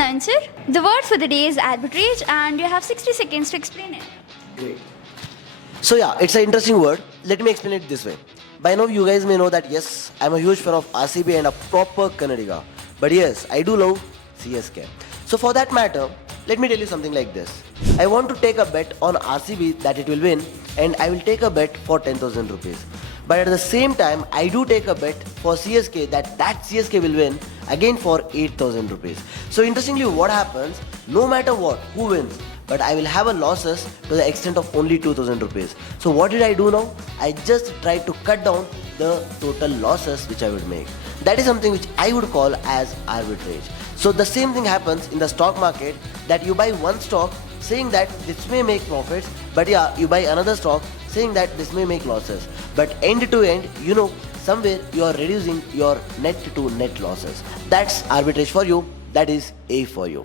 Naveen sir. The word for the day is arbitrage, and you have 60 seconds to explain it. Great. So yeah, it's an interesting word. Let me explain it this way. By now you guys may know that yes, I'm a huge fan of RCB and a proper Kannadiga. But yes, I do love CSK. So for that matter, let me tell you something like this. I want to take a bet on RCB that it will win, and I will take a bet for 10,000 rupees. But at the same time, I do take a bet for CSK that CSK will win again for 8,000 rupees. So interestingly, what happens, no matter what, who wins, but I will have a losses to the extent of only 2,000 rupees. So what did I do now? I just tried to cut down the total losses which I would make. That is something which I would call as arbitrage. So the same thing happens in the stock market, that you buy one stock saying that this may make profits, but yeah, you buy another stock saying that this may make losses. But end to end, somewhere you are reducing your net to net losses. That's arbitrage for you. That is A for you.